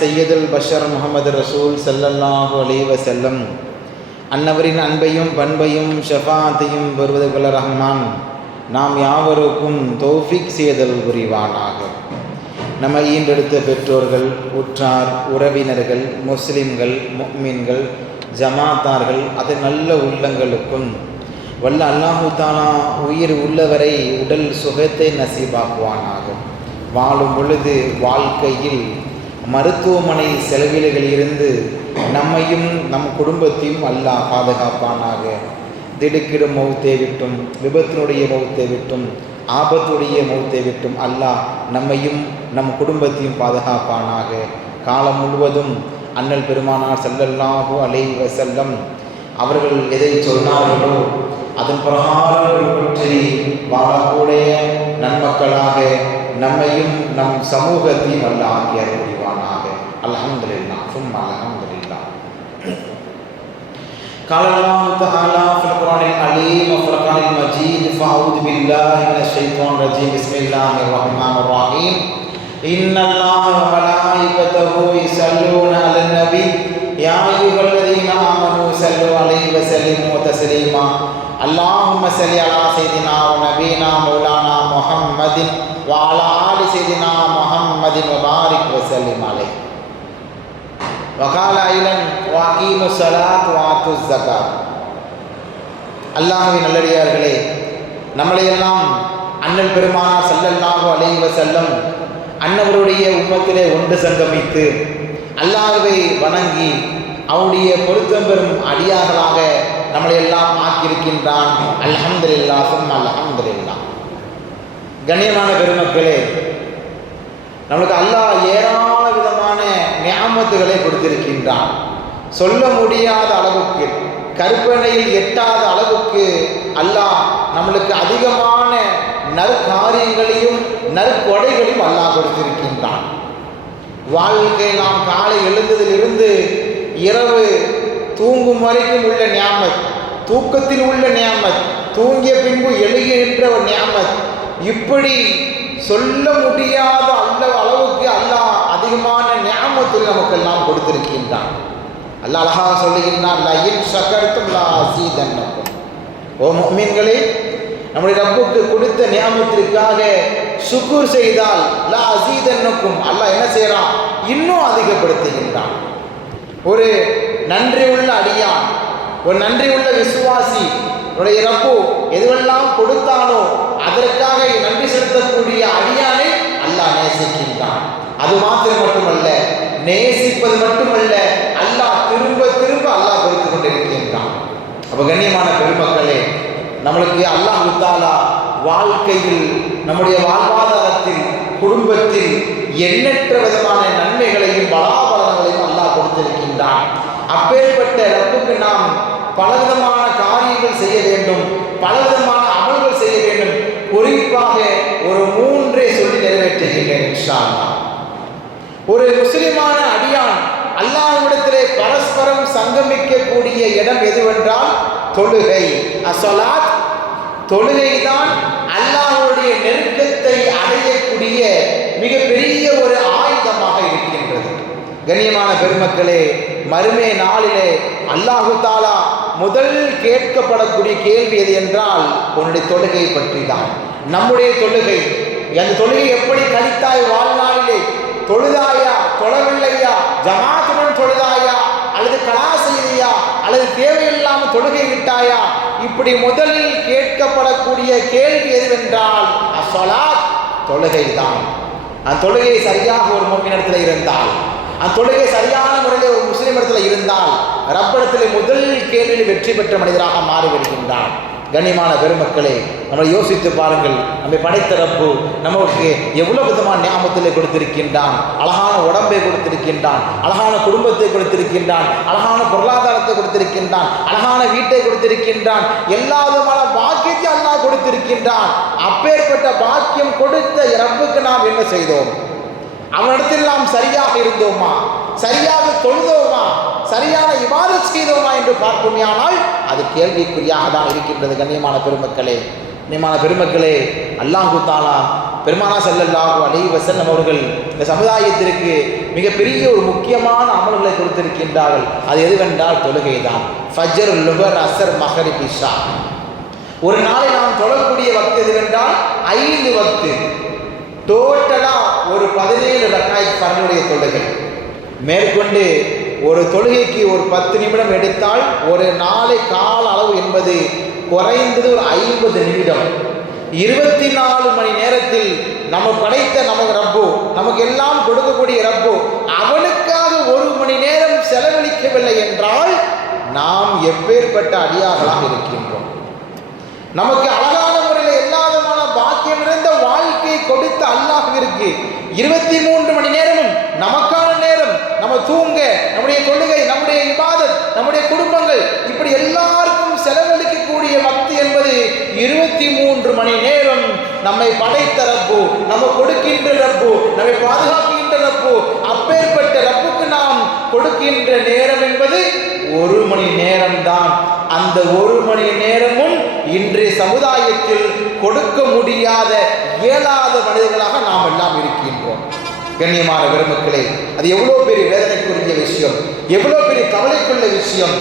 சையதுல் Bashar Muhammad ரசூல் ஸல்லல்லாஹு அலைஹி வஸல்லம் அன்னவரின் அன்பையும் பண்பையும் ஷஃபாத்தையும் பெறுவதற்குள்ள ரஹ்மான் நாம் யாவருக்கும் தௌஃபீக் செய்தல் புரிவானாக. நம்ம ஈன்றெடுத்த பெற்றோர்கள், உற்றார், உறவினர்கள், முஸ்லிம்கள், முஃமின்கள், ஜமாத்தார்கள், அது நல்ல உள்ளங்களுக்கும் வல்ல அல்லாஹு தாலா உயிர் உள்ளவரை உடல் சுகத்தை நசீபாக்குவானாக. வாழும் பொழுது வாழ்க்கையில் மருத்துவமனை செலவில்களில் இருந்து நம்மையும் நம் குடும்பத்தையும் அல்லாஹ் பாதுகாப்பானாக. திடுக்கிடும் மௌத்தை விட்டும், விபத்தினுடைய மௌத்தை விட்டும், ஆபத்துடைய மௌத்தை விட்டும் அல்லாஹ் நம்மையும் நம் குடும்பத்தையும் பாதுகாப்பானாக. காலம் முழுவதும் அண்ணல் பெருமானார் ஸல்லல்லாஹு அலைஹி வஸல்லம் அவர்கள் எதை சொன்னார்களோ அதன் பிரகாரம் பின்பற்றி வாழக்கூடிய நன்மக்களாக நம்மையும் நம் சமூகத்தையும் அல்லாஹ் ஆக்கி அருள்வானாக. அல்ஹம்துலில்லாஹ் சும்மா அல்ஹம்துலில்லாஹ். قال الله تعالى في القرآن العليم وفي القرآن المجيد فأعوذ بالله من الشيطان الرجيم بسم الله الرحمن الرحيم إن الله وملائكته يصلون على النبي يا أيها الذين آمنوا صلوا عليه وسلموا تسليما اللهم صل على سيدنا ونبينا مولانا محمد وعلى آل سيدنا محمد وبارك وسلم عليه وقال أيضا وأقيموا الصلاة وآتوا الزكاة. அல்லாஹ்வின் நல்லடியார்களே, நம்மளையெல்லாம் அண்ணல் பெருமானார் ஸல்லல்லாஹு அலைஹி வஸல்லம் அன்னவருடைய உம்மத்திலே ஒன்று சங்கமித்து அல்லாஹ்வை வணங்கி அவருடைய பொருத்தம் பெறும் அடியார்களாக நம்மளை எல்லாம் ஆக்கியிருக்கின்றான். அல்ஹம்துலில்லாஹ் சும்மா அல்ஹம்துலில்லாஹ். கண்ணியமான பெருமக்களே, நம்மளுக்கு அல்லாஹ் ஏராள விதமான நியாமத்துகளை கொடுத்திருக்கின்றான். சொல்ல முடியாத அளவுக்கு, கற்பனையில் எட்டாத அளவுக்கு அல்லாஹ் நம்மளுக்கு அதிகமான நற்காரியங்களையும் நற்கொடைகளையும் அல்லாஹ் கொடுத்திருக்கின்றான். வாழ்க்கை நாம் காலை எழுந்ததிலிருந்து இரவு தூங்கும் வரைக்கும் உள்ள நியாமத், தூக்கத்தில் உள்ள நியாமத், தூங்கிய பின்பு எழுகின்ற ஒரு நியாமத், இப்படி சொல்ல முடியாத அளவுக்கு அல்லாஹ் அதிகமான நியாமத்தில் நமக்கெல்லாம் கொடுத்திருக்கின்றான். அல்லாஹ் அழகாக சொல்லுகின்றான், லஇன் ஷகர்தும் லஅஸீதன்னக்கும். ஓ முஃமின்களே, நம்முடைய ரப்புக்கு கொடுத்த நியாமத்திற்காக சுக்ர் செய்தால் லஅஸீதன்னக்கும், அல்லாஹ் என்ன செய்யறான்? இன்னும் அதிகப்படுத்துகின்றான். ஒரு நன்றி உள்ள அடியான், ஒரு நன்றி உள்ள விசுவாசி உடைய ரப்பு எதுவெல்லாம் கொடுத்தானோ அதற்காக நன்றி செலுத்தக்கூடிய அடியானை அல்லாஹ் நேசிக்கின்றான். அது மாத்திரம் மட்டுமல்ல, நேசிப்பது மட்டுமல்ல, அல்லாஹ் திரும்ப திரும்ப அல்லாஹ் கொடுத்து கொண்டிருக்கின்றான். அப்ப கண்ணியமான பெருமக்களே, நம்மளுக்கு அல்லாஹ் தஆலா வாழ்க்கையில், நம்முடைய வாழ்வாதாரத்தில், குடும்பத்தில் எண்ணற்ற விதமான நன்மைகளையும் பலாபலங்களையும் அல்லாஹ் கொடுத்திருக்கின்றான். அப்பேற்பட்ட ரப்புக்கு நாம் பலவிதமான காரியங்கள் செய்ய வேண்டும், பலவிதமான அமல்கள் செய்ய வேண்டும். குறிப்பாக ஒரு மூன்றை சொல்லி நிறைவேற்றுகின்றேன் இன்ஷா அல்லாஹ். ஒரு முஸ்லிமான அடியான் அல்லாஹ்விடத்திலே பரஸ்பரம் சங்கமிக்கக்கூடிய இடம் எதுவென்றால் தொழுகை. அஸ்ஸலாத், தொழுகைதான் அல்லாஹ்வுடைய நெருக்கத்தை அடையக்கூடிய மிகப்பெரிய ஒரு ஆயுதமாக இருக்கின்றது. கண்ணியமான பெருமக்களே, மறுமை நாளிலே அல்லாஹு தாலா முதல் கேட்கப்படக்கூடிய கேள்வி எது என்றால் உன்னுடைய தொழுகை பற்றி தான். நம்முடைய தொழுகை, அந்த தொழுகை எப்படி கழித்தாய் வாழ்நாளிலே? தொழுதாயா, தொழவில்லையா, ஜமாத்துடன் தொழுதாயா, அல்லது கலா செய்தியா, அல்லது தேவையில்லாமல் தொழுகை விட்டாயா? இப்படி முதலில் கேட்கப்படக்கூடிய கேள்வி எதுவென்றால் அஸ்ஸலாத், தொழுகை தான். அந்த தொழுகை சரியாக ஒரு முஃமினிடத்தில் இருந்தால், அந்த தொழுகை சரியான முறையில் ஒரு முஸ்லிம் இடத்துல இருந்தால் ரப்பிடத்தில் முதல் கேள்வியில் வெற்றி பெற்ற மனிதராக மாறிவிடுகின்றான். கண்ணியமான பெருமக்களே, நம்மளை யோசித்து பாருங்கள். நம்மை படைத்த ரப்பு நமக்கு எவ்வளவு விதமான நியாமத்திலே கொடுத்திருக்கின்றான். அழகான உடம்பை கொடுத்திருக்கின்றான், அழகான குடும்பத்தை கொடுத்திருக்கின்றான், அழகான பொருளாதாரத்தை கொடுத்திருக்கின்றான், அழகான வீட்டை கொடுத்திருக்கின்றான், எல்லா விதமான பாக்கியத்தை அல்லாஹ் கொடுத்திருக்கின்றான். அப்பேற்பட்ட பாக்கியம் கொடுத்த ரப்புக்கு நாம் என்ன செய்தோம்? அவனிடத்தில் நாம் சரியாக இருந்தோமா? சரியாக தொழுதோமா? சரியான இபாதத் செய்தோமா என்று பார்ப்போமானால் அது கேள்விக்குறியாக தான் இருக்கின்றது. கண்ணியமான பெருமக்களே, அல்லாஹு தாலா பெருமானா ஸல்லல்லாஹு அலைஹி வஸல்லம் அவர்கள் இந்த சமுதாயத்திற்கு மிகப்பெரிய ஒரு முக்கியமான அமல்களை கொடுத்திருக்கின்றார்கள். அது எதுவென்றால் தொழுகை தான். ஃபஜ்ர், லுஹர், அஸ்ர், மக்ரிப், இஷா. ஒரு நாளை நாம் தொழக்கூடிய வக்து எதுவென்றால் 5 வக்து. டோட்டலா ஒரு 17 ரக்காயத் ஃபர்லுடைய தொழுகை. மேற்கொண்டு ஒரு தொழுகைக்கு ஒரு 10 நிமிடம் எடுத்தால் ஒரு நாளை கால அளவு என்பது குறைந்தது ஒரு 50 நிமிடம். 24 மணி நேரத்தில் நம்ம படைத்த நமக்கு ரப்பு, நமக்கு எல்லாம் கொடுக்கக்கூடிய ரப்பு, அவனுக்காக 1 மணி நேரம் செலவழிக்கவில்லை என்றால் நாம் எப்பேற்பட்ட அடியார்களாக இருக்கின்றோம். நமக்கு அழகான முறையில் எல்லா விதமான பாக்கியம் நிறைந்த வாழ்க்கை கொடுத்த அல்லாஹ்விற்கு 23 மணி நேரமும் நமக்கான நேரம், நம்ம தூங்க, நம்முடைய தொழுகை, நம்முடைய இபாதத், நம்முடைய குடும்பங்கள், இப்படி எல்லாருக்கும் செலவழிக்கக்கூடிய வக்து என்பது 23 மணி நேரம். நம்மை படைத்த ரப்பு, நம்ம கொடுக்கின்ற ரப்பு, நம்மை பாதுகாக்கின்ற ரப்பு, அப்பேற்பட்ட ரப்புக்கு நாம் கொடுக்கின்ற நேரம் என்பது 1 மணி நேரம் தான். அந்த 1 மணி நேரமும் இன்றைய சமுதாயத்தில் கொடுக்க முடியாத இயலாத மனிதர்களாக நாம் எல்லாம் இருக்கின்றோம். கண்ணியமான பெருமக்களே, அது எவ்வளவு பெரிய வேதனைக்குரிய விஷயம், எவ்வளவு பெரிய கவலைக்குள்ள விஷயம்.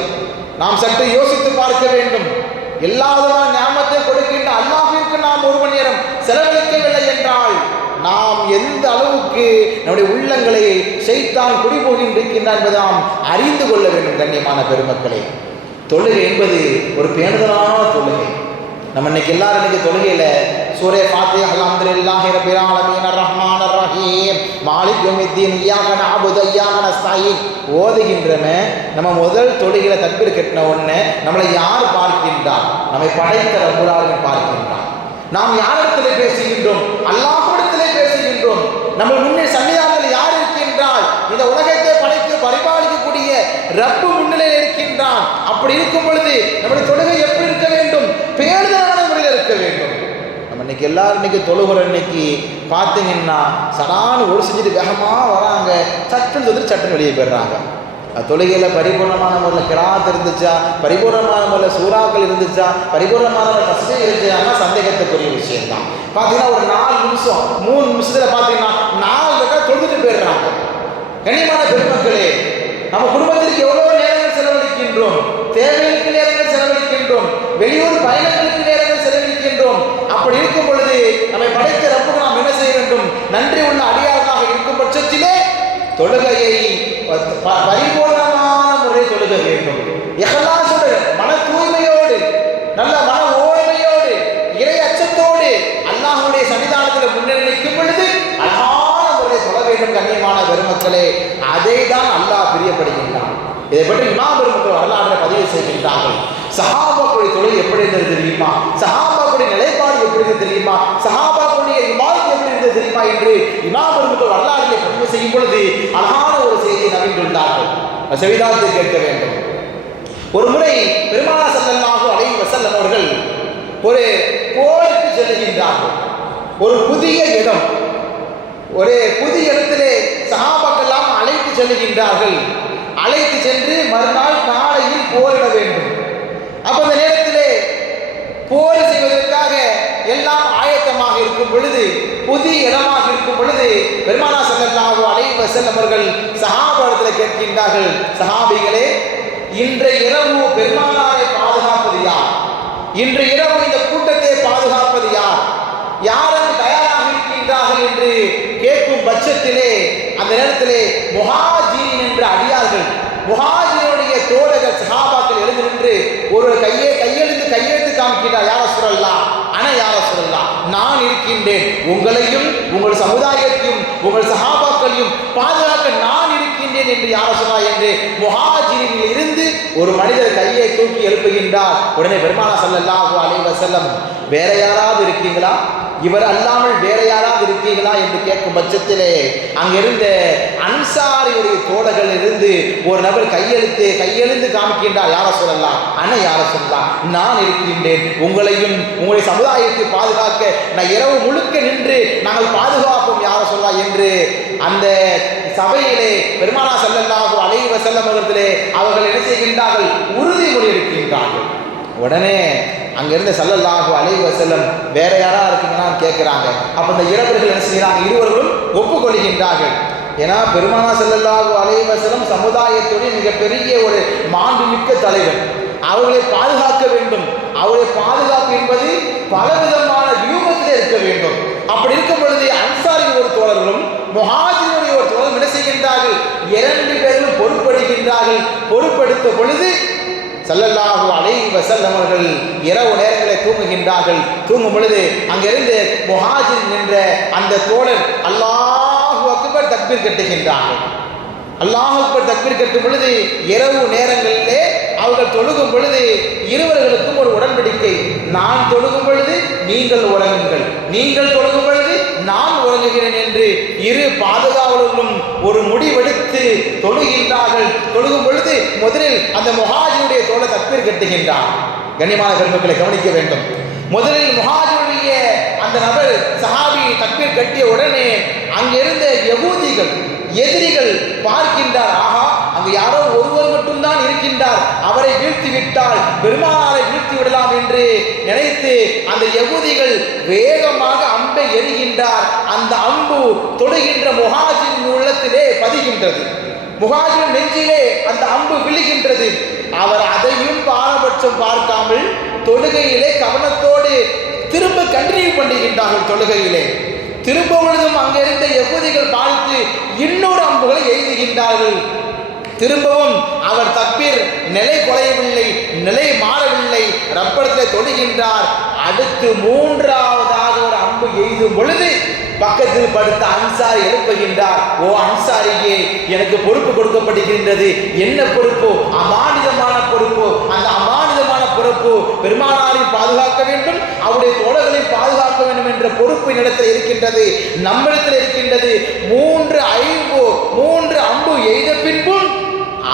நாம் சற்று யோசித்து பார்க்க வேண்டும். எல்லா விதமான ஞாபகத்தை கொடுக்கின்ற அல்லாஹ்விற்கு நாம் 1 மணி நேரம் செலவழிக்கவில்லை என்றால் நாம் எந்த அளவுக்கு நம்முடைய உள்ளங்களை ஷைத்தான் குடிபோகின்றிருக்கின்றான் என்பதை நாம் அறிந்து கொள்ள வேண்டும். கண்ணியமான பெருமக்களே, தொழுகை என்பது ஒரு பேணுதலான தொழுகை. நம்ம இன்னைக்கு எல்லாரும் இன்னைக்கு தொழுகையில சூரே ஃபாத்திஹா, அல்ஹம்துலில்லாஹி ரப்பில் ஆலமீன், அர்ரஹ்மானிர் ரஹீம், மாலிக் யௌமித்தீன், இய்யாக நஅபுது இய்யாக நஸ்தஈன் ஓதுகின்றமே. நம்ம முதல் தொழுகையில தக்பீர் கட்டின உடனே நம்மளை யார் பார்க்கின்றார்? நம்மை படைத்த ரப்புல் ஆலமீன் பார்க்கின்றார். நாம் யாரிடத்திலே பேசுகின்றோம்? அல்லாஹ்விடத்திலே பேசுகின்றோம். நம்ம முன்னே சன்னிதானத்தில் யார் இருக்கின்றால்? இந்த உலகத்தை படைத்து பரிபாலிக்கக்கூடிய ரப்பு முன்னிலையில் இருக்கின்றான். அப்படி இருக்கும் பொழுது நம்முடைய தொழுகை எப்படி இருக்க வேண்டும்? பேணுதலான முறையில் இருக்க வேண்டும். நம்ம இன்னைக்கு எல்லாரும் இன்னைக்கு தொழுகிற இன்னைக்கு பார்த்தீங்கன்னா சடான்னு ஒரு செஞ்சுட்டு வேகமாக வராங்க, சட்டுன்னு சொல்லிட்டு சட்டுன்னு வெளியே போயிடுறாங்க. தொழுகையில் பரிபூர்ணமான முறையில் கிராத் இருந்துச்சா, பரிபூர்ணமான முறையில் சூறாக்கள் இருந்துச்சா, பரிபூர்ணமான முறையில் தஸ்பீஹ் இருந்துச்சான்னா சந்தேகத்துக்குரிய விஷயம்தான். பார்த்தீங்கன்னா ஒரு 4 நிமிஷம் 3 நிமிஷத்தில் பார்த்தீங்கன்னா 4 ரக்காத் தொழுதுட்டு போயிடுறாங்க. கண்ணியமான பெருமக்களே, நம்ம குடும்பத்திற்கு எவ்வளோ நேரங்கள் செலவழிக்கின்றோம், தேவைகளுக்கு நேரங்கள் செலவழிக்கின்றோம், வெளியூர் பயணங்களுக்கு நேரங்கள் செலவழிக்கின்றோம். அப்படி இருக்கும் பொழுது நம்மை படைத்த ரப்புக்கு நாம் என்ன செய்ய வேண்டும்? நன்றி உள்ள அடியார்களாக இருக்கும் பட்சத்திலே தொழுகையை பரிபூர்ணமான முறையில் தொழுக வேண்டும். இஹ்லாஸோடு, மன தூய்மையோடு, நல்ல மன ஓய்மையோடு, இறை அச்சத்தோடு அல்லாஹ்வுடைய சன்னிதானத்தில் முன்னேறி நிற்கும் பொழுது அழகான முறையில் தொழ வேண்டும். கண்ணியமான பெருமக்களே, அதை தான் அல்லாஹ் பிரியப்படுகின்றான். இதை பற்றி இமாம் பெருமக்கள் வரலாற்றில் பதிவு செய்கின்றார்கள். சஹாபாக்களுடைய தொழில் எப்படி இருந்தது தெரியுமா? சஹாபாக்களுடைய நிலைப்பாடு எப்படி இருந்தது தெரியுமா? சஹாபாக்களுடைய இபாதத் எப்படி இருந்தது தெரியுமா என்று இமாம் பெருமக்கள் வரலாற்றிலே பதிவு செய்யும் பொழுது அழகான ஒரு செய்தியை நவின்றுள்ளார்கள். செவிதாரத்தை கேட்க வேண்டும். ஒரு முறை பெருமானார் ஸல்லல்லாஹு அலைஹி வஸல்லம் அவர்கள் ஒரு போருக்கு செல்கின்றார்கள். ஒரு புதிய இடம், ஒரு புதிய இடத்திலே சஹாபாக்கள் எல்லாம் அழைத்து செல்கின்றார்கள். அழைத்து சென்று மறுநாள் காலையில் போரிட வேண்டும். அப்ப அந்த நேரத்திலே போர் செய்வதற்காக எல்லாம் ஆயத்தமாக இருக்கும் பொழுது, புதிய இடமாக இருக்கும் பொழுது பெருமானார் ஸல்லல்லாஹு அலைஹி வஸல்லம் அவர்கள் சஹாபாக்களிடத்தில் கேட்கின்றார்கள், சஹாபிகளே, இன்றைய இரவு பெருமானாரை பாதுகாப்பது யார்? இன்றைய இரவு இந்த கூட்டத்தை பாதுகாப்பது யார்? யாரும் தயாராக இருக்கின்றார்கள் என்று கேட்கும் பட்சத்திலே அந்த நேரத்திலே முஹாஜிரின் என்ற அடியார்கள், முஹாஜிருடைய தோழர்கள் சஹாபாக்கள் எழுந்து நின்று ஒரு கையெழுத்து காமிக்கிறார். யா ரசூலல்லாஹ், அன யா ரசூலல்லாஹ், நான் இருக்கின்றேன், உங்களையும் உங்கள் சமுதாயத்தையும் உங்கள் சஹாபாக்களையும் பாதுகாக்க நான் இருக்கின்றேன் என்று யா ரசூலல்லாஹ் என்று முஹாஜிரில் இருந்து ஒரு மனிதர் கையை தூக்கி எழுப்புகின்றார். உடனே பெருமானார் ஸல்லல்லாஹு அலைஹி வஸல்லம், வேற யாராவது இருக்கீங்களா? இவர் அல்லாமல் வேற யாராவது இருக்கீங்களா என்று கேட்கும் பட்சத்திலே அங்கிருந்த அன்சாரியுடைய தோழர்கள் இருந்து ஒரு நபர் கையெழுந்து காமிக்கின்றார். யார சொல்லலாம்? அண்ணன் யார சொல்லலாம்? நான் இருக்கின்றேன், உங்களையும் உங்களுடைய சமுதாயத்தை பாதுகாக்க நான் இரவு முழுக்க நின்று நாங்கள் பாதுகாப்போம் யார சொல்லலாம் என்று அந்த சபையிலே பெருமானார் ஸல்லல்லாஹு அலைஹி வஸல்லம் அவர்களே அவர்கள் என்ன செய்கின்றார்கள்? உறுதிமொழி எடுக்கின்றார்கள். உடனே அங்கிருந்து ஸல்லல்லாஹு அலைஹி வஸல்லம் வேற யாரா இருக்கீங்கன்னா கேட்குறாங்க. அப்போ இந்த இரவர்கள் என்ன செய்கிறாங்க? இருவர்களும் ஒப்புக்கொள்கின்றார்கள். ஏன்னா பெருமானார் ஸல்லல்லாஹு அலைஹி வஸல்லம் சமுதாயத்துடைய மிகப்பெரிய ஒரு மாண்புமிக்க தலைவர். அவர்களை பாதுகாக்க வேண்டும். அவருடைய பாதுகாப்பு என்பது பலவிதமான வியூகத்தில் இருக்க வேண்டும். அப்படி இருக்கும் பொழுது அன்சாரின் ஒரு தோழர்களும் முஹாஜிருடைய ஒரு தோழரும் என்ன செய்கின்றார்கள்? 2 பேரும் பொறுப்படுகின்றார்கள். பொறுப்படுத்த பொழுது ஸல்லல்லாஹு அலைஹி வஸல்லம் அவர்கள் இரவு நேரங்களில் தூங்குகின்றார்கள். தூங்கும் பொழுது அங்கிருந்து முஹாஜிர் என்ற அந்த தோழர் அல்லாஹு அக்பர் தக்பீர் கட்டுகின்றார்கள். அல்லாஹு அக்பர் தக்பீர் கட்டும் பொழுது இரவு நேரங்களிலே அவர்கள் தொழுகும் பொழுது இருவர்களுக்கும் ஒரு உடன்படிக்கை. நான் தொழுகும் பொழுது நீங்கள் உறங்குங்கள், நீங்கள் தொழுகும் பொழுது நான் உறங்குகிறேன் என்று இரு பாதுகாவலர்களும் ஒரு முடிவெடுத்து தொழுகின்றார்கள். தொழுகும் பொழுது முதலில் அந்த முஹாஜிருடைய தோழர் தக்பீர் கட்டுகின்றார். கண்ணியமான பெருமக்களை கவனிக்க வேண்டும். முதலில் முஹாஜிருடைய அந்த நபர் சஹாபி தக்பீர் கட்டிய உடனே அங்கிருந்த யகூதிகள் எதிரிகள் பார்க்கின்றார். ஆஹா, அங்கு யாரோ ஒருவர் மட்டும்தான் இருக்கின்றார், அவரை வீழ்த்தி விட்டால் பெருமானாரை வீழ்த்தி விடலாம் என்று நினைத்து அந்த யகூதிகள் வேகமாக அம்பை எறிகின்றார். அந்த அம்பு தொடுகின்ற முஹாஜிரின் உள்ளத்திலே பதிகின்றது. முஹாஜிரின் நெஞ்சிலே அந்த அம்பு விழுகின்றது. அவர் அதையும் பாரபட்சம் பார்க்காமல் தொழுகையிலே கவனத்தோடு திரும்ப கண்டினியூ பண்ணுகின்றார்கள். தொழுகையிலே திரும்ப பொழுதும் அங்கிருந்த யகூதிகள் பார்த்து இன்னொரு அம்புகளை எய்துகின்றார்கள். திரும்பவும் அவர் தக்பீர் நிலை குலையவில்லை, நிலை மாறவில்லை, ரப்படத்தில் தொடுகின்றார். அடுத்து 3ஆவதாக ஒரு அம்பு எய்தும் பொழுது பக்கத்தில் படுத்த அன்சாரி எழுப்புகின்றார். ஓ அன்சாரியே, எனக்கு பொறுப்பு கொடுக்கப்படுகின்றது. என்ன பொறுப்பு? அமானிதமான பொறுப்பு. அந்த அமானிதமான பொறுப்பு பெருமானாரை பாதுகாக்க வேண்டும், அவருடைய தோழர்களை பாதுகாக்க வேண்டும் என்ற பொறுப்பு இடத்தில் இருக்கின்றது, நம்மிடத்தில் இருக்கின்றது. 3 அம்பு எய்த பின்பும்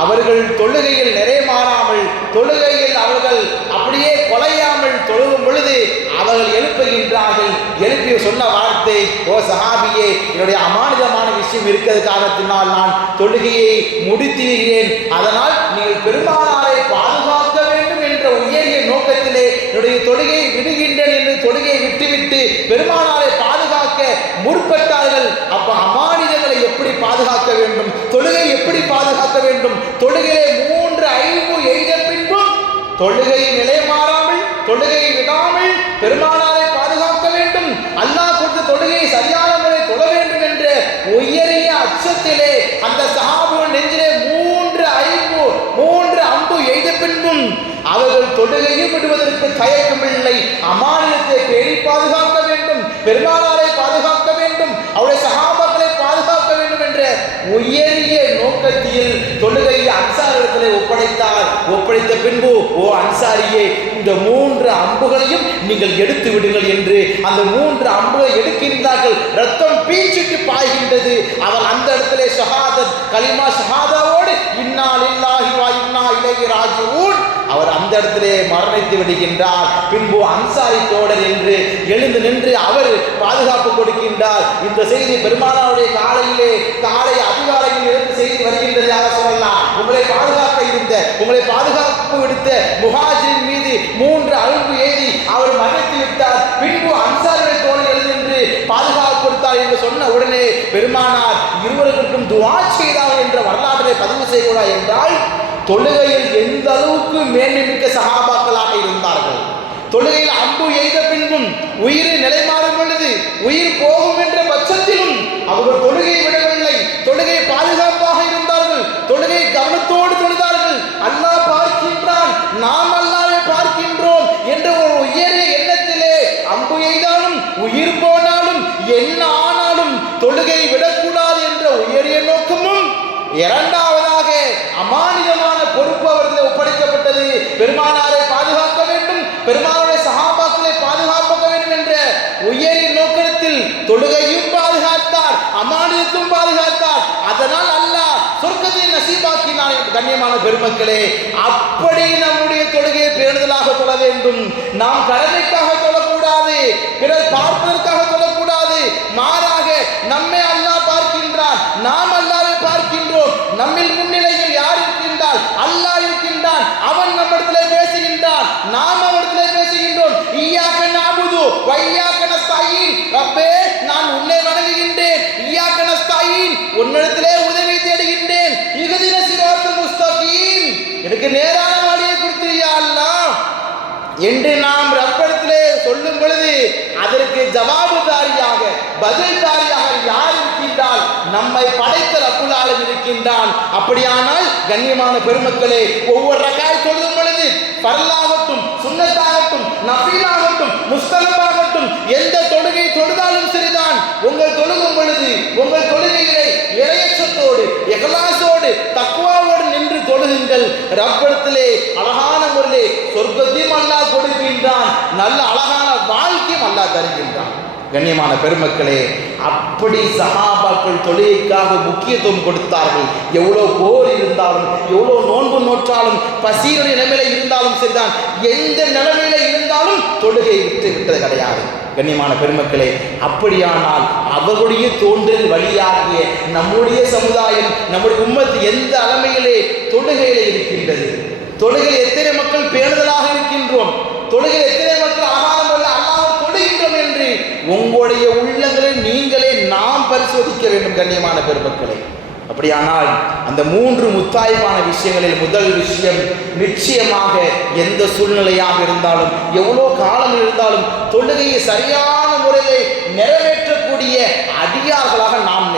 அவர்கள் தொழுகையில் நிறைமாறாமல், தொழுகையில் அவர்கள் அப்படியே கொலையாமல் தொழுகும் பொழுது அவர்கள் எழுப்புகின்றார்கள். எழுப்பி சொன்ன வார்த்தை, ஓ சஹாபியே, என்னுடைய அமானிதமான விஷயம் இருக்கிறது காரணத்தினால் நான் தொழுகையை முடித்தீர்கள். அதனால் நீங்கள் பெருமானாரை பாதுகாக்க வேண்டும் என்ற உயரிய நோக்கத்திலே என்னுடைய தொழுகையை விடுகின்றேன் என்று தொழுகையை விட்டுவிட்டு பெருமானாரை பாதுகாக்க முற்பட்டார்கள். அப்ப அமானிதங்களை எப்படி பாதுகாக்க வேண்டும்? தொழுகை எப்படி பாதுகாக்க வேண்டும்? தொழுகையை 3 ஐம்பு எய்த பின்பும் தொழுகையை நிலை மாறாமல், தொழுகையை விடாமல் பெருமானாரை பாதுகாக்க வேண்டும், அல்லாஹ் கொடுத்த தொழுகையை சரியான முறை தொழ வேண்டும் என்ற உயரிய அச்சத்திலே அந்த சஹாபியின் நெஞ்சிலே 3 அம்பு எய்த பின்பும் அவர்கள் தொழுகையை விடுவதற்கு தயக்கமில்லை. அமானியத்தை பேணி பாதுகாக்க வேண்டும், பெருமானாரை பாதுகாக்க வேண்டும், அவருடைய சஹாபாக்களை பாதுகாக்க வேண்டும் என்ற உயரிய நோக்கத்தில் தொழுகையை அன்சாரிடத்திலே ஒப்படைத்தார். ஒப்படைத்த பின்பு, ஓ அன்சாரியே, இந்த 3 அம்புகளையும் நீங்கள் எடுத்து விடுங்கள் என்று அந்த 3 அம்புகளை எடுக்கின்றார்கள். ரத்தம் பீச்சிட்டு பாய்கின்றது. அவர் அந்த இடத்திலே ஷஹாதத் கலிமா ஷஹாதாவோடு இன்னா லில்லாஹி வ இன்னா இலைஹி ராஜிஊன் அவர் அந்த இடத்திலே மரணித்து விடுகின்றார். பின்பு அன்சாரி தோழர் என்று எழுந்து நின்று அவர் பாதுகாப்பு கொடுக்கின்றார். இந்த செய்தி பெருமானாருடைய காலை அதிகாலையில் இருந்து செய்தி வருகின்றது. யார சொல்லலாம், உங்களை பாதுகாப்பு விடுத்த முஹாஜிரின் மீது 3 அம்பு எய்தி அவர் மரணித்து விட்டார். பின்பு அன்சாரியுடைய தோழர் எழுந்து நின்று பாதுகாப்பு கொடுத்தார் என்று சொன்ன உடனே பெருமானார் இருவருக்கும் துஆ செய்தார் என்ற வரலாற்றை பதிவு செய்யக்கூடாது என்றால் தொழுகையில் எந்த அளவுக்கு மேன்மைமிக்க சஹாபாக்களாக இருந்தார்கள். தொழுகையில் அம்பு எய்த பின்பும் உயிரை நிலைமாறும் பொழுது உயிர் போகும் என்ற பட்சத்திலும் அவர்கள் தொழுகையை விடவில்லை. தொழுகை பாதுகாப்பாக இருந்தார்கள். தொழுகை கவனத்தோடு தொழுதார்கள். அல்லாஹ் பார்க்கின்றான், நாம் அல்லாஹ்வை பார்க்கின்றோம் என்ற ஒரு உயரிய எண்ணத்திலே அம்பு எய்தாலும் உயிர் போனாலும் என்ன ஆனாலும் தொழுகை விடக்கூடாது என்ற உயரிய நோக்கமும், இரண்டாவதாக அமானிதமான பொறுப்பு அவர்களுக்கு ஒப்படைக்கப்பட்டது. பெருமானாரை பாதுகாக்க வேண்டும், பெருமானாருடைய சஹாபாக்களை பாதுகாக்க வேண்டும் என்ற உயரிய நோக்கத்தில் தொழுகையும் பாதுகாத்தார், அமானிதத்தும் பாதுகாத்தார். அதனால் அல்லாஹ் சொர்க்கத்தை நசீபாக்கினார். கண்ணியமான பெருமக்களே, அப்படி நம்முடைய தொழுகையை பேணுதலாக தொழ வேண்டும். நாம் கடமைக்காக தொழக்கூடாது, பிறர் பார்ப்பதற்காக தொழக்கூடாது. மாறாக நம்மை அல்லாஹ் பார்க்கின்றான், நாம் அல்லாஹ்வை பார்க்கின்றோம். நம்மில் முன்னிலையில் யார் இருக்கின்றால்? அல்லாஹ் இருக்கின்றான். அவன் நம்மிடத்திலே பேசுகின்றான். நாம் இதுக்கு நேரான வழியை கொடுத்துறியா அல்லாஹ் என்று நாம் ரப்பிடத்திலே சொல்லும் பொழுது அதற்கு ஜவாபுதாரியாக பதில்தாரியாக யார் இருக்கின்றால்? நம்மை படைத்த ரப்புல் ஆலமீன் இருக்கின்றான். அப்படியானால் கண்ணியமான பெருமக்களே, ஒவ்வொரு ரக்காய் தொழுதும் பொழுது ஃபர்லாகட்டும், சுன்னத்தாகட்டும், நஃபிலாகட்டும், முஸ்தஹபாகட்டும், எந்த தொழுகை தொழுதாலும் சரிதான், உங்கள் தொழுகும் பொழுது உங்கள் தொழுகைகளை இறையச்சத்தோடு இஹ்லாஸோடு தக்வாவோடு நின்று தொழுகுங்கள். ரப்பிடத்திலே அழகான முறையிலே சொர்க்கத்தையும் அல்லாஹ் கொடுக்கின்றான், நல்ல அழகான வாழ்க்கையும் அல்லாஹ் தருகின்றான். கண்ணியமான பெருமக்களே, அப்படி சஹாபாக்கள் தொழுகைக்காக முக்கியத்துவம் கொடுத்தார்கள். எவ்வளோ போர் இருந்தாலும், எவ்வளோ நோன்பு நோற்றாலும், பசியுடைய நிலைமையில இருந்தாலும் சரிதான், எந்த நிலைமையில இருந்தாலும் தொழுகை விட்டது கிடையாது. கண்ணியமான பெருமக்களே, அப்படியானால் அவர்களுடைய தோன்றல் வழியாகிய நம்முடைய சமுதாயம், நம்முடைய உம்மத்து எந்த அளமையிலே தொழுகையிலே இருக்கின்றது? தொழுகையில் எத்தனை மக்கள் பேணுதலாக இருக்கின்றோம்? தொழுகையில் எத்தனை மக்கள் ஆகாரம் அல்ல அல்லாஹ் தொழுகின்றோம் என்று உங்களுடைய உள்ளங்களை நீங்களே நாம் பரிசோதிக்க வேண்டும். கண்ணியமான பெருமக்களே, அப்படியானால் அந்த 3 முத்தாய்ப்பான விஷயங்களில் முதல் விஷயம், நிச்சயமாக எந்த சூழ்நிலையாக இருந்தாலும், எவ்வளோ காலம் இருந்தாலும் தொழுகையை சரியான முறையை நிறைவேற்றக்கூடிய அடியார்களாக நாம்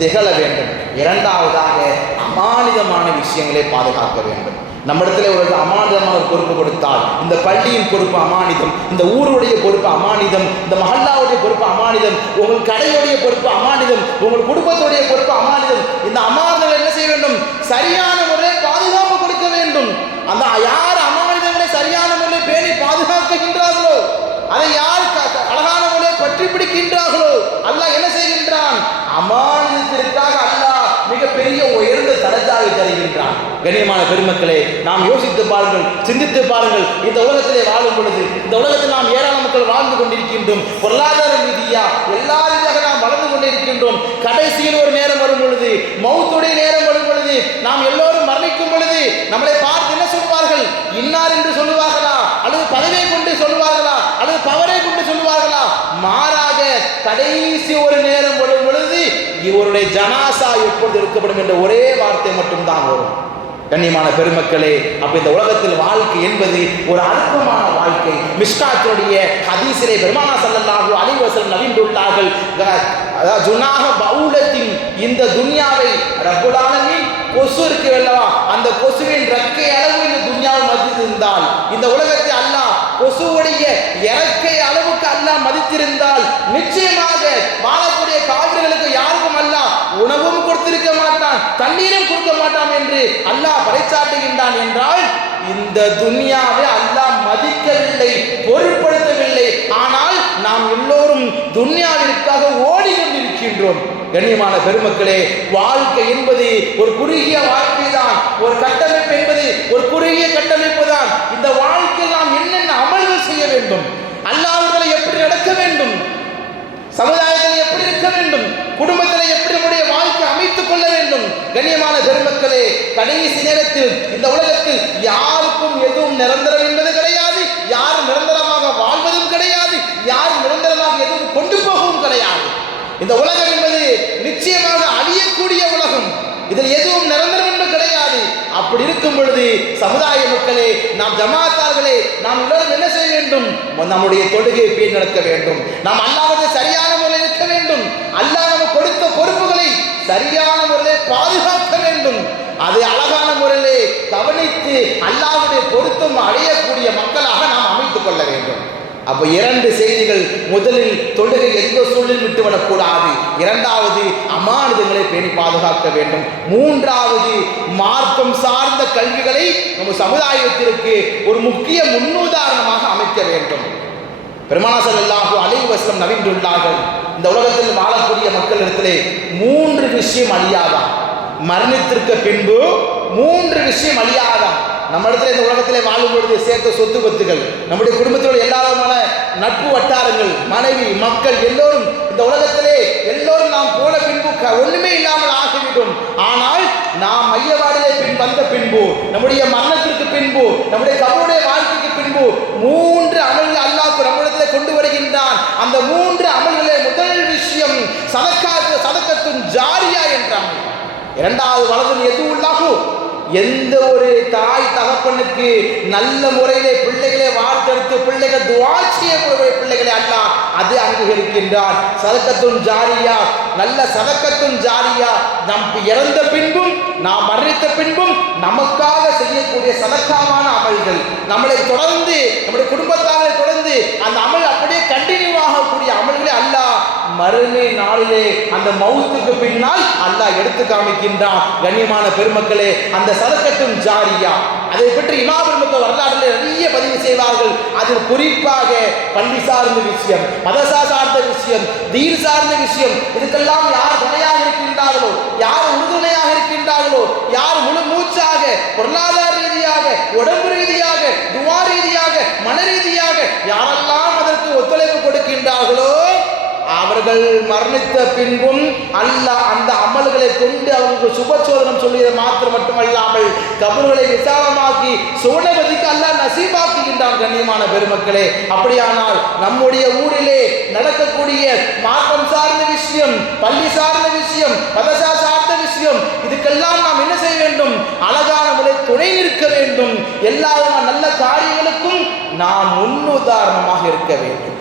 திகழ வேண்டும். இரண்டாவதாக அமானிதமான விஷயங்களை பாதுகாக்க வேண்டும். நம்மிடத்துல ஒரு அமானிதமான ஒரு பொறுப்பு கொடுத்தால், இந்த பள்ளியின் பொறுப்பு அமானிதம், இந்த ஊருடைய பொறுப்பு அமானிதம், இந்த மஹல்லாவுடைய பொறுப்பு அமானிதம், உங்கள் கடையுடைய பொறுப்பு அமானிதம், உங்கள் குடும்பத்துடைய பொறுப்பு அமானிதம். இந்த அமானிதங்கள் என்ன செய்ய வேண்டும்? சரியான முறையில் பாதுகாப்பு கொடுக்க வேண்டும். அந்த யார் அமானிதங்களை சரியான முறையில் பேணி பாதுகாக்கின்றார்களோ, அதை யார் அழகான முறையில் பற்றி பிடிக்கின்றார்களோ, அல்லாஹ் என்ன செய்கின்றான்? அமானிதத்திற்காக அல்லாஹ் மிகப்பெரிய உயர்ந்த தரஜாவை தருகின்றான். கண்ணியமான பெருமக்களே, நாம் யோசித்து பாருங்கள், சிந்தித்து பாருங்கள். இந்த உலகத்திலே வாழும் பொழுது, இந்த உலகத்தில் நாம் ஏராள மக்கள் வாழ்ந்து கொண்டிருக்கின்றோம். பொருளாதார ரீதியா எல்லா ரீதியாக நாம் வளர்ந்து கொண்டிருக்கின்றோம். கடைசியில் ஒரு நேரம் வரும் பொழுது, மௌத்துடைய நேரம் வரும் பொழுது, நாம் எல்லோரும் மரணிக்கும் பொழுது நம்மளை பார்த்து என்ன சொல்வார்கள்? இன்னார் என்று சொல்லுவார்களா, அல்லது பதவியை கொண்டு சொல்லுவார்களா, அல்லது பவரை கொண்டு சொல்லுவார்களா? மாறாக கடைசி ஒரு நேரம் வரும் பொழுது இவருடைய ஜனாசா எப்பொழுது இருக்கப்படும் என்ற ஒரே வார்த்தை மட்டும்தான் வரும். கண்ணியமான பெருமக்களே, அப்ப இந்த உலகத்தில் வாழ்க்கை என்பது ஒரு அற்பமான வாழ்க்கை. மிஷ்காத்துடைய ஹதீஸிலே பெருமானார் ஸல்லல்லாஹு அலைஹி வஸல்லம் நபிந்துள்ளார்கள், ஜுனாஹ பவுலத்தின், இந்த துன்யாவை ரப்புல் ஆலமீன் கொசு இருக்கு அல்லவா, அந்த கொசுவின் ரெக்கை அளவு இந்த துன்யாவை மதித்திருந்தால், இந்த உலகத்தை அல்லாஹ் கொசுவுடைய இறக்கை அளவுக்கு அல்லாஹ் மதித்திருந்தால், நிச்சயமாக வாழக்கூடிய காவிர்களுக்கு யாருக்கும் அல்லாஹ் உணவும் கொடுத்திருக்க மாட்டான், தண்ணீரும் கொடுக்க மாட்டான் என்று அல்லாஹ் பறைசாட்டுகின்றான். என்றால் இந்த துன்யாவை அல்லாஹ் மதிக்கவில்லை, பொருட்படுத்தவில்லை. ஆனால் நாம் எல்லோரும் துன்யாவிற்காக ஓடிக்கொண்டிருக்கின்றோம். கண்ணியமான பெருமக்களே, வாழ்க்கை என்பது ஒரு குறுகிய வாழ்க்கை தான். ஒரு கட்டமைப்பு என்பது ஒரு குறுகிய கட்டமைப்பு தான். இந்த வாழ்க்கையில் நாம் என்னென்ன அமல்கள் செய்ய வேண்டும், அல்லாஹ்வுகளை எப்படி நடக்க வேண்டும், சமுதாயத்தில் எப்படி இருக்க வேண்டும், குடும்பத்தில் எப்படி நம்முடைய வாழ்க்கை அமைத்துக் கொள்ள வேண்டும். கண்ணியமான பெருமக்களே, கடைசி நேரத்தில் இந்த உலகத்தில் யாருக்கும் எதுவும் நிரந்தரம் என்பது கிடையாது. யாரும் நிரந்தரமாக வாழ்வதும் கிடையாது. யாரும் நிரந்தரமாக எதுவும் கொண்டு போகவும் கிடையாது. இந்த உலகம் என்பது நிச்சயமாக அழியக்கூடிய உலகம். இதில் எதுவும் நிரந்தரம் என்று கிடையாது. அப்படி இருக்கும் பொழுது சமுதாய மக்களே, நாம் ஜமாத்தார்களே, நாம் எல்லாரும் என்ன செய்ய வேண்டும்? நம்முடைய தொழுகையை பேணி நடக்க வேண்டும். நாம் அல்லாஹ்வை சரியான முறையில் இருக்க வேண்டும். அல்லாஹ் நமக்கு கொடுத்த பொறுப்புகளை சரியான முறையில் பாதுகாக்க வேண்டும். அதை அழகான முறையிலே கவனித்து அல்லாஹ்வுடைய பொருத்தம் அடையக்கூடிய மக்களாக நாம் அமைத்துக் கொள்ள வேண்டும். அப்போ 2 செய்திகள். முதலில் தொழுகை எந்த சூழலில் விட்டுவிடக்கூடாது. இரண்டாவது, அமானிதங்களை பேணி பாதுகாக்க வேண்டும். மூன்றாவது, மார்க்கம் சார்ந்த கல்விகளை நம்ம சமுதாயத்திற்கு ஒரு முக்கிய முன்னுதாரணமாக அமைக்க வேண்டும். பெருமானார் ஸல்லல்லாஹு அலைஹி வஸல்லம் நபிந்துள்ளார்கள், இந்த உலகத்தில் வாழக்கூடிய மக்களிடத்திலே 3 விஷயம் அழியாதான். மரணத்திற்கு பின்பு 3 விஷயம் அழியாதான். நம்ம இடத்துல இந்த உலகத்திலே வாழும் பொழுது சேர்த்த சொத்து பத்துகள், நம்முடைய குடும்பத்தோடு எல்லாருமான நட்பு வட்டாரங்கள், மனைவி, மக்கள் எல்லோரும் இந்த உலகத்திலே எல்லோரும் நாம் போன பின்பு ஒண்ணுமே இல்லாமல் ஆகிவிடும். ஆனால் நாம் மையவாடிலே வந்த பின்பு, நம்முடைய மரணத்திற்கு பின்பு, நம்முடைய கபருடைய வாழ்க்கைக்கு பின்பு 3 அமல்கள் அல்லாஹ் நம்மிடத்திலே கொண்டு வருகின்றான். அந்த 3 அமல்களே முதல் விஷயம் சதக்கத்துன் ஜாரியா என்ற அமல். இரண்டாவது வலது எதுவுல்லாஹு எந்த ஒரு தாய் தகப்பனுக்கு நல்ல முறையிலே பிள்ளைகளை வார்த்தெடுத்து பிள்ளைகள் துஆ செய்யக்கூடிய பிள்ளைகளை அல்லாஹ் அது அங்கீகரிக்கின்றான். சதக்கத்துன் ஜாரியா, நல்ல சதக்கத்துன் ஜாரியா, நம் இறந்த பின்பும் நாம் மரணித்த பின்பும் நமக்காக செய்யக்கூடிய சதக்காவான அமல்கள், நம்மளை தொடர்ந்து நம்முடைய குடும்பத்தாரை தொடர்ந்து அந்த அமல் அப்படியே கண்டினியூ ஆகக்கூடிய அமல்களை அல்லாஹ் மறுமை நாளிலே அந்த மௌத்துக்கு பின்னால் அல்லாஹ் எடுத்து காமிக்கின்றான். கண்ணியமான பெருமக்களே, அந்த சதக்கத்துன் ஜாரியா அதை பற்றி இமாம் பெருமக்கள் வரலாற்றில் நிறைய பதிவு செய்வார்கள். அதில் குறிப்பாக பள்ளி சார்ந்த விஷயம், மதரசா சார்ந்த விஷயம், தீன் சார்ந்த விஷயம், இதுக்கெல்லாம் யார் துணையாக இருக்கின்றார்களோ, யார் உறுதுணையாக இருக்கின்றார்களோ, யார் முழு மூச்சாக பொருளாதார ரீதியாக, உடம்பு ரீதியாக, துவா ரீதியாக, மன ரீதியாக யாரெல்லாம் அதற்கு ஒத்துழைப்பு கொடுக்கின்றார்களோ அவர்கள் மரணித்த பின்பும் அல்லாஹ் அந்த அமல்களை கொண்டு அவங்களுக்கு சுபசோதனம் சொல்லியது மாத்திரம் மட்டுமல்லாமல் கபர்களை விசாலமாக்கி சோனபதிக்கு அல்லாஹ் நசீபாக்குகின்றான். கண்ணியமான பெருமக்களே, அப்படியானால் நம்முடைய ஊரிலே நடக்கக்கூடிய மார்க்கம் சார்ந்த விஷயம், பள்ளி சார்ந்த விஷயம், மதரசா சார்ந்த விஷயம், இதுக்கெல்லாம் நாம் என்ன செய்ய வேண்டும்? அழகான முறை துணை நிற்க வேண்டும். எல்லா நல்ல காரியங்களுக்கும் நாம் முன்னுதாரணமாக இருக்க வேண்டும்.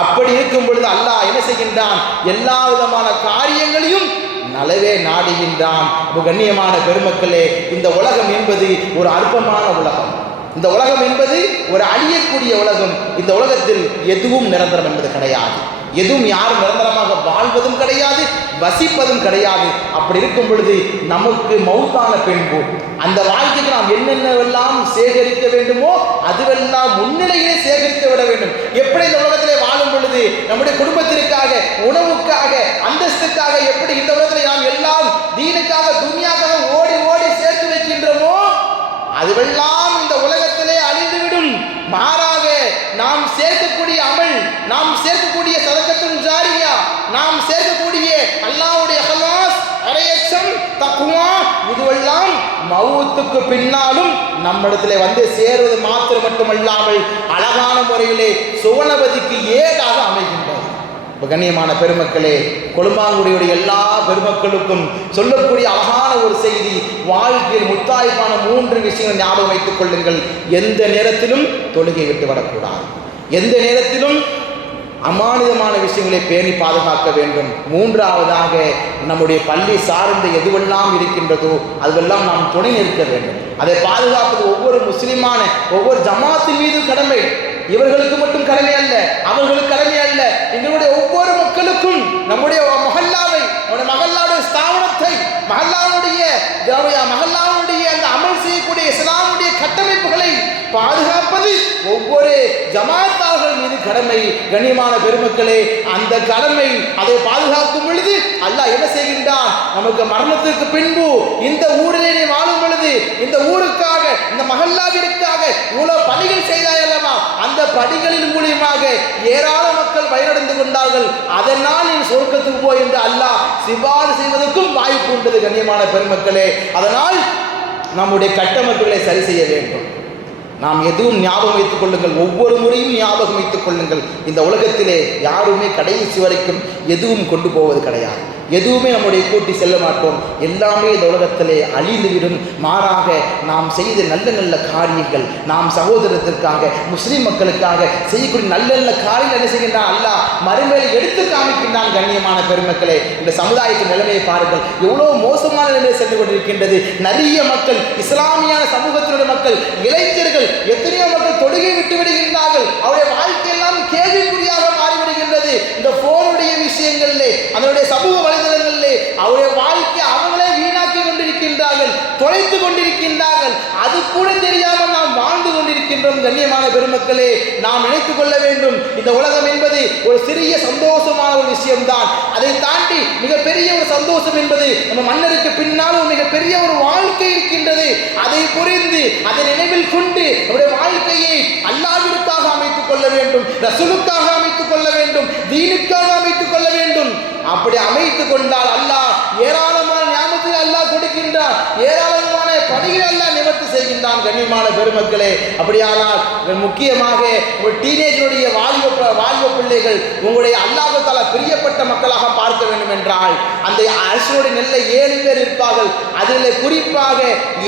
அப்படி இருக்கும் பொழுது அல்லாஹ் என்ன செய்கின்றான்? எல்லா விதமான காரியங்களையும் நலவே நாடுகின்றான். கண்ணியமான பெருமக்களே, இந்த உலகம் என்பது ஒரு அற்பமான உலகம். இந்த உலகம் என்பது ஒரு அழியக்கூடிய உலகம். இந்த உலகத்தில் எதுவும் நிரந்தரம் என்பது கிடையாது. எதுவும் யாரும் நிரந்தரமாக வாழ்வதும் கிடையாது, வசிப்பதும் கிடையாது. அப்படி இருக்கும் பொழுது நமக்கு மௌத்தான பின்பு அந்த வாழ்க்கைக்கு நாம் என்னென்னவெல்லாம் சேகரிக்க வேண்டுமோ அதுவெல்லாம் முன்னிலையிலே சேகரித்து விட வேண்டும். எப்படி இந்த உலகத்திலே வாழும் பொழுது நம்முடைய குடும்பத்திற்காக, உணவுக்காக, அந்தஸ்துக்காக எப்படி இந்த உலகத்தில் நாம் எல்லாம் தீனுக்காக, துன்யாக்காக ஓடி ஓடி சேர்த்து வைக்கின்றோமோ அதுவெல்லாம் இந்த உலகத்திலே அழிந்துவிடும். மாறாக நாம் சேர்க்கக்கூடிய அமல், நாம் சேர்க்கக்கூடிய சதக்கத்துன் ஜாரியா, நாம் சேர்க்கக்கூடிய அல்லாஹ்வுடைய இஹ்லாஸ், இறையச்சம், தக்வா, இதுவெல்லாம் மௌத்துக்கு பின்னாலும் நம்மிடத்திலே வந்து சேருவது மாத்திரம் மட்டுமல்லாமல் அழகான முறையிலே சுவனபதிக்கு ஏதாக அமைகின்றது. கண்ணியமான பெருமக்களே, கொழும்பாங்குடியுடைய எல்லா பெருமக்களுக்கும் சொல்லக்கூடிய அழகான ஒரு செய்தி, வாழ்க்கையில் முத்தாய்ப்பான 3 விஷயங்கள் ஞாபகம் வைத்துக் கொள்ளுங்கள். எந்த நேரத்திலும் தொழுகை விட்டு வரக்கூடாது, எந்த நேரத்திலும் அமானிதமான விஷயங்களை பேணி பாதுகாக்க வேண்டும். 3ஆவதாக நம்முடைய பள்ளி சார்ந்த எதுவெல்லாம் இருக்கின்றதோ அதுவெல்லாம் நாம் துணை நிற்க வேண்டும். அதை பாதுகாப்பது ஒவ்வொரு முஸ்லிமான ஒவ்வொரு ஜமாத்தின் மீது கடமை. இவர்களுக்கு மட்டும் கடமை அல்ல, அவர்களுக்கு கடமை அல்ல, எங்களுடைய ஒவ்வொரு மக்களுக்கும் நம்முடைய மஹல்லாவை, நம்முடைய மஹல்லாவுடைய ஸ்தாபனத்தை, மஹல்லாவுடைய அந்த அமல் செய்யக்கூடிய இஸ்லாமுடைய கட்டமைப்புகளை பாதுகாப்பது ஒவ்வொரு ஜமாத்தார்கள் மீது கடமை. கண்ணியமான பெருமக்களே, அந்த கடமை அதை பாதுகாக்கும் பொழுது அல்லாஹ் என்ன செய்கின்றான்? நமக்கு மரணத்திற்கு பின்பு இந்த ஊரிலே வாழும் பொழுது இந்த ஊருக்காக, இந்த மஹல்லாவிற்காக இவ்வளவு பணிகள் செய்தாய் அல்லவா, அந்த பணிகளின் மூலியமாக ஏராள மக்கள் பயனடைந்து கொண்டார்கள். அதனால் நீ சொர்க்கத்துக்கு போய் என்று அல்லாஹ் சிபாரிசு செய்வதற்கும் வாய்ப்பு உண்டது. கண்ணியமான பெருமக்களே, அதனால் நம்முடைய கட்டமைப்புகளை சரி செய்ய வேண்டும். நாம் எதுவும் ஞாபகம் வைத்துக் கொள்ளுங்கள், ஒவ்வொரு முறையும் ஞாபகம் வைத்துக் கொள்ளுங்கள். இந்த உலகத்திலே யாருமே கடைசி வரைக்கும் எதுவும் கொண்டு போவது கிடையாது. எதுவுமே நம்முடைய கூட்டி செல்ல மாட்டோம். எல்லாமே இந்த உலகத்திலே அழிந்துவிடும். மாறாக நாம் செய்த நல்ல நல்ல காரியங்கள், நாம் சகோதரத்திற்காக, முஸ்லிம் மக்களுக்காக செய்யக்கூடிய நல்ல நல்ல காரியங்கள் என்ன செய்கின்றான்? அல்லாஹ் மறுமையை எடுத்து காமிக்கின்றான். கண்ணியமான பெருமக்களே, இந்த சமுதாயத்தின் நிலைமையை பாருங்கள், எவ்வளவு மோசமான நிலைமையை சென்று கொண்டிருக்கின்றது. நிறைய மக்கள், இஸ்லாமியான சமூகத்தினுடைய மக்கள், இளைஞர்கள், எத்தனையோ மக்கள் தொழுகை விட்டு விடுகின்றார்கள். அவருடைய வாழ்க்கையெல்லாம் கேள்விக்குறியாக மாறிவிடுகின்றது. இந்த போனுடைய விஷயங்களிலே, அதனுடைய சமூக வலைதளங்களிலே அவருடைய வாழ்க்கை அவங்களே வீணாக்கி கொண்டிருக்கின்றார்கள், தொலைத்து கொண்டிருக்கின்றார்கள். அது கூட தெரியாமல் நாம் வாழ்ந்து கொண்டிருக்கின்றோம். கண்ணியமான பெருமக்களே, நாம் நினைத்துக் கொள்ள வேண்டும், இந்த உலகம் என்பது ஒரு சிறிய சந்தோஷமான ஒரு விஷயம்தான். அதை தாண்டி மிகப்பெரிய ஒரு சந்தோஷம் என்பது நம்ம மன்னருக்கு பின்னால் ஒரு மிகப்பெரிய ஒரு வாழ்க்கை இருக்கின்றது. அதை புரிந்து அதை நினைவில் கொண்டு நம்முடைய வாழ்க்கையை அல்லாஹ்விற்காக அமைத்துக் கொள்ள வேண்டும், ரசூலுக்காக அமைத்துக் கொள்ள வேண்டும், தீனுக்காக அமைத்துக் கொள்ள வேண்டும். அப்படி அமைத்துக் கொண்டால் அல்லாஹ் ஏராளமான ஞாபகத்தை அல்லாஹ் கொடுக்கின்றார், ஏராளமான பணிகளை எல்லாம் நிவர்த்தி செய்கின்றான். கண்ணியமான பெருமக்களே, அப்படியானால் முக்கியமாக ஒரு டீனேஜருடைய வாலிப பிள்ளைகள் உங்களுடைய அல்லாஹ் தஆலா பிரியப்பட்ட மக்களாக பார்க்க வேண்டும் என்றால் அந்த அரசனுடைய நெல்ல 7 பேர் இருப்பார்கள். அதில் குறிப்பாக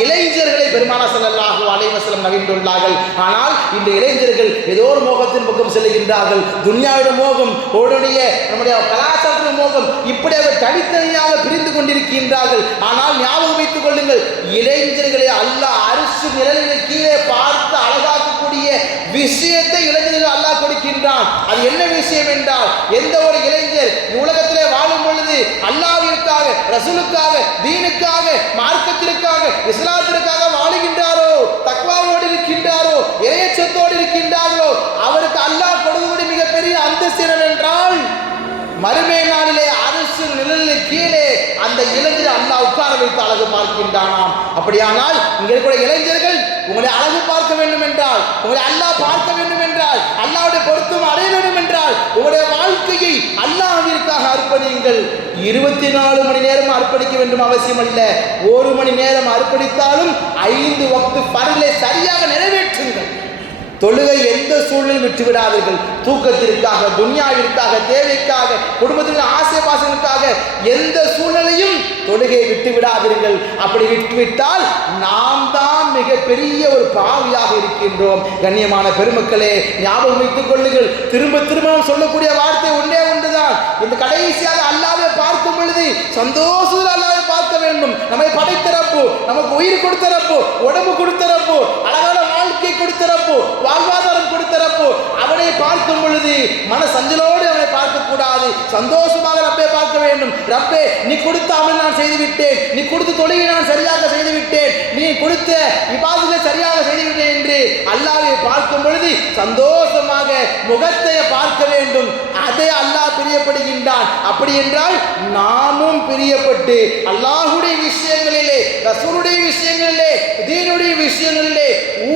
இளைஞர்களை பெருமானார் ஸல்லல்லாஹு அலைஹி வஸல்லம் நவிந்துள்ளார்கள். ஆனால் இந்த இளைஞர்கள் ஏதோ ஒரு மோகத்தின் பக்கம் செல்கின்றார்கள். துன்யாவுடைய மோகம், நம்முடைய கலாச்சாரத்தின் மோகம், இப்படி அவர் தனித்தனியாக பிரிந்து கொண்டிருக்கின்றார்கள். ஆனால் ஞாபகம் வைத்துக் கொள்ளுங்கள், இளைஞர்களை அல்லாஹ் அரிசி நிழலில் கீழே பார்த்து அழகாக்கக்கூடிய விஷயத்தை இளைஞர்கள் அல்லாஹ் கொடுக்கின்றான். அது என்ன விஷயம் என்றால், எந்த ஒரு இளைஞர் உலகத்திலே வாழும் பொழுது அல்லாஹ்விற்காக, ரசூலுக்காக, தீனுக்காக, மார்க்கத்திற்காக, இஸ்லாத்திற்காக வாழுகின்றாரோ, தக்வாவோடு இருக்கின்றாரோ, இறையச்சத்தோடு இருக்கின்றார்களோ, அவருக்கு அல்லாஹ் கொடுக்கக்கூடிய மிகப்பெரிய அந்தஸ்து என்றால் மறுமை நாளிலே அரசு நிழலில் கீழே அந்த இளைஞரை அல்லாஹ் உட்கார வைத்து அழகு பார்க்கின்றானாம். அப்படியானால் இங்கே இருக்கிற இளைஞர்கள் உங்களை அழகு பார்க்க வேண்டும் என்றால், உங்களை அல்லாஹ் பார்க்க வேண்டும் என்றால், அல்லாஹ்வுடைய பொருத்தம் அடைய வேண்டும் என்றால் உங்களுடைய வாழ்க்கையை அல்லாஹ்விற்காக அர்ப்பணியுங்கள். 24 மணி நேரம் அர்ப்பணிக்க வேண்டும் அவசியம் அல்ல. 1 மணி நேரம் அர்ப்பணித்தாலும் 5 வக்து ஃபர்லை சரியாக நிறைவேற்றுங்கள். தொழுகை எந்த சூழலில் விட்டுவிடாதீர்கள். தூக்கத்திற்காக, துன்யாவிற்காக, தேவைக்காக, குடும்பத்திற்கு ஆசை பாசங்களுக்காக எந்த சூழ்நிலையும் தொழுகையை விட்டு விடாதீர்கள். அப்படி விட்டுவிட்டால் நாம் தான் மிகப்பெரிய ஒரு பாவியாக இருக்கின்றோம். கண்ணியமான பெருமக்களே, ஞாபகம் வைத்துக் கொள்ளுங்கள். திரும்ப திரும்ப சொல்லக்கூடிய வார்த்தை ஒன்றே ஒன்றுதான். இந்த கடைசியாக அல்லாஹ்வை பார்க்கும் பொழுது சந்தோஷத்தில் அல்லாஹ்வை பார்க்க வேண்டும். நம்மை படைத்தரப்போ, நமக்கு உயிர் கொடுத்தரப்போ, உடம்பு கொடுத்தரப்போ, அழகான வாழ்க்கை கொடுத்தரப்போ, வாழ்வாதாரம் கொடுத்தரப்போ அவனை பார்க்கும் பொழுது மன சஞ்சலோடு அவனை பார்க்க கூடாது. சந்தோஷமாக ரப்பை பார்க்க வேண்டும். ரப்பே, நீ கொடுத்த அமல் நான் செய்துவிட்டேன், நீ கொடுத்த தொழுகை நான் சரியாக செய்துவிட்டேன், நீ கொடுத்த இபாதத்தை சரியாக செய்துவிட்டேன் என்று அல்லாஹ்வை பார்க்கும் பொழுது சந்தோஷமாக முகத்தை பார்க்க வேண்டும். அதை அல்லாஹ் பிரியப்படுகின்றான். அப்படி என்றால் நாமும் பிரியப்பட்டு அல்லாஹ்வுடைய விஷயங்களிலே, ரசூலுடைய விஷயங்களிலே, தீனுடைய விஷயங்களிலே,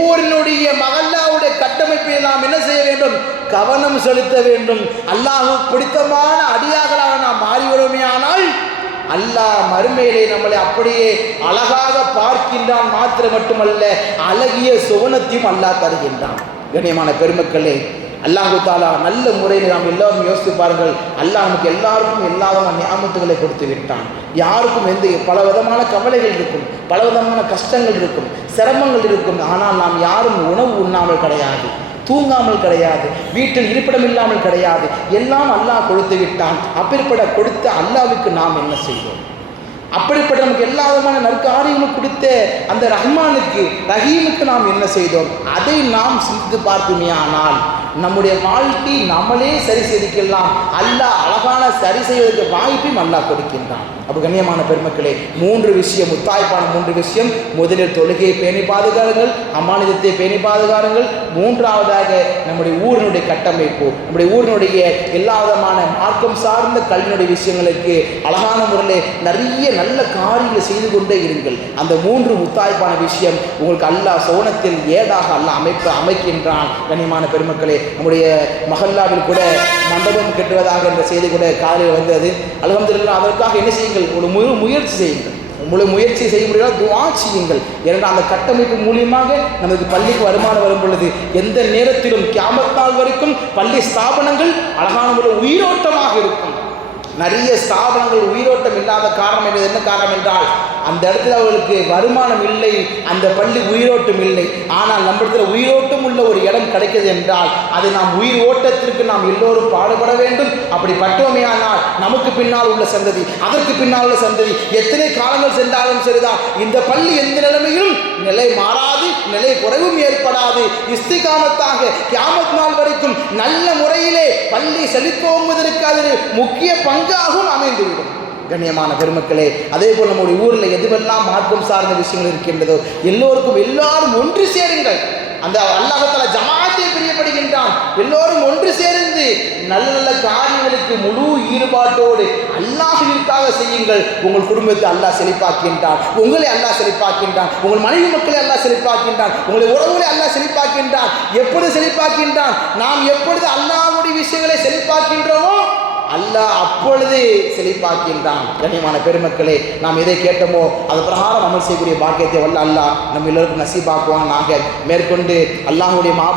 ஊரினுடைய மகல்லாவுடைய கட்டமைப்பை நாம் என்ன செய்ய வேண்டும்? கவனம் செலுத்த வேண்டும். அல்லாஹ்வுக்கு பிடித்தமான அடியார்களாக நாம் மாறிவிடுமே ஆனால் அல்லாஹ் மறுமையிலே நம்மளை அப்படியே அழகாக பார்க்கின்றான். மாத்திரம் மட்டுமல்ல, அழகிய சுவனத்தையும் அல்லாஹ் தருகின்றான். கண்ணியமான பெருமக்களே, அல்லாஹு தாலா நல்ல முறையில் நாம் எல்லாரும் யோசித்து பாருங்கள். அல்லாஹ் நமக்கு எல்லாருக்கும் எல்லா நியாமத்துகளை கொடுத்து விட்டான். யாருக்கும் பல விதமான கவலைகள் இருக்கும், பல விதமான கஷ்டங்கள் இருக்கும், சிரமங்கள் இருக்கும். ஆனால் நாம் யாரும் உணவு உண்ணாமல் கிடையாது, தூங்காமல் கிடையாது, வீட்டில் இருப்பிடம் இல்லாமல் கிடையாது. எல்லாம் அல்லாஹ் கொடுத்து விட்டான். அப்படிப்பட்ட கொடுத்த அல்லாஹ்வுக்கு நாம் என்ன செய்வோம்? அப்படிப்பட்ட நமக்கு எல்லா விதமான நற்காரியங்களும் கொடுத்த அந்த ரஹ்மானுக்கு, ரஹீமுக்கு நாம் என்ன செய்தோம்? அதை நாம் சிந்தித்து பார்க்குமே ஆனால் நம்முடைய வாழ்க்கை நம்மளே சரி செய்திக்கலாம். அல்லாஹ் அழகான சரி செய்வதற்கு வாய்ப்பையும் அல்லாஹ் கொடுக்கின்றான். அப்போ கண்ணியமான பெருமக்களே, 3 விஷயம், முத்தாய்ப்பான 3 விஷயம். முதலில் தொழுகையை பேணி பாதுகாருங்கள், அமானிதத்தை பேணி பாதுகாருங்கள். 3வதாக நம்முடைய ஊரினுடைய கட்டமைப்பு, நம்முடைய ஊரினுடைய எல்லா விதமான மார்க்கம் சார்ந்த கல்வியினுடைய விஷயங்களுக்கு அழகான முறையில் நிறைய நல்ல காரியங்களை செய்து கொண்டே இருங்கள். அந்த 3 முத்தாய்ப்பான விஷயம் உங்களுக்கு அல்லாஹ் சோனத்தில் ஏதாக அல்லாஹ் அமைக்கின்றான். கண்ணியமான பெருமக்களே, நம்முடைய மஹல்லாவில் கூட மண்டபம் கட்டுவதாக என்ற செய்தி கூட காலையில் வந்தது. அல்ஹம்துலில்லாஹ், அதற்காக என்ன செய்யுங்கள்? ஒரு முயற்சி செய்யுங்கள். உங்களை முயற்சி செய்ய முடியாது, துஆ செய்யுங்கள். ஏனென்றால் அந்த கட்டமைப்பு மூலியமாக நமக்கு பள்ளிக்கு வருமானம் வரும் பொழுது எந்த நேரத்திலும் கியாமத் நாள் வரைக்கும் பள்ளி ஸ்தாபனங்கள் அழகான முறை உயிரோட்டமாக இருக்கும். நிறைய ஸ்தாபனங்கள் உயிரோட்டம் இல்லாத காரணம் என்பது என்ன காரணம் என்றால், அந்த இடத்துல அவர்களுக்கு வருமானம் இல்லை, அந்த பள்ளி உயிரோட்டம் இல்லை. ஆனால் நம்ம இடத்துல உயிரோட்டம் உள்ள ஒரு இடம் கிடைக்கிறது என்றால் அது நாம் உயிர் ஓட்டத்திற்கு நாம் எல்லோரும் பாடுபட வேண்டும். அப்படி பட்டோமே ஆனால் நமக்கு பின்னால் உள்ள சந்ததி, அதற்கு பின்னால் உள்ள சந்ததி எத்தனை காலங்கள் சென்றாலும் சரிதான், இந்த பள்ளி எந்த நிலைமையிலும் நிலை மாறாது, நிலை குறைவும் ஏற்படாது. இஸ்திகாமத்தாக கியாமத் நாள் வரைக்கும் நல்ல முறையிலே பள்ளி செழித்தோங்குவதற்கு அது முக்கிய பங்காகவும் அமைந்துவிடும். கண்ணியமான பெருமக்களே, அதே போல் நம்முடைய ஊரில் எதுவெல்லாம் மார்க்கம் சார்ந்த விஷயங்கள் இருக்கின்றதோ எல்லாரும் ஒன்று சேருங்கள். அந்த அல்லாஹ் தஆலா ஜமாஅத்தை பிரியப்படுகின்றான். எல்லோரும் ஒன்று சேர்ந்து நல்ல நல்ல காரியங்களுக்கு முழு ஈடுபாட்டோடு அல்லாஹ்விற்காக செய்யுங்கள். உங்கள் குடும்பத்தை அல்லாஹ் செழிப்பாக்கின்றான், உங்களை அல்லாஹ் செழிப்பாக்கின்றான், உங்கள் மனைவி மக்களை அல்லாஹ் செழிப்பாக்கின்றான், உங்களுடைய உறவுகளை அல்லாஹ் செழிப்பாக்கின்றான். எப்பொழுது செழிப்பாக்கின்றான்? நாம் எப்பொழுது அல்லாஹ்வுடைய விஷயங்களை செழிப்பாக்கின்றோமோ அல்லாஹ் அப்பொழுது செழிப்பாக்கின்றான். கண்ணியமான பெருமக்களே, நாம் எதை கேட்டோமோ அது பிரகாரம் அமல் செய்யக்கூடிய பாக்கியத்தை வல்ல அல்லாஹ் நம்ம எல்லோருக்கும் நசீபாக்குவான். நாங்கள் மேற்கொண்டு அல்லாஹ்வுடைய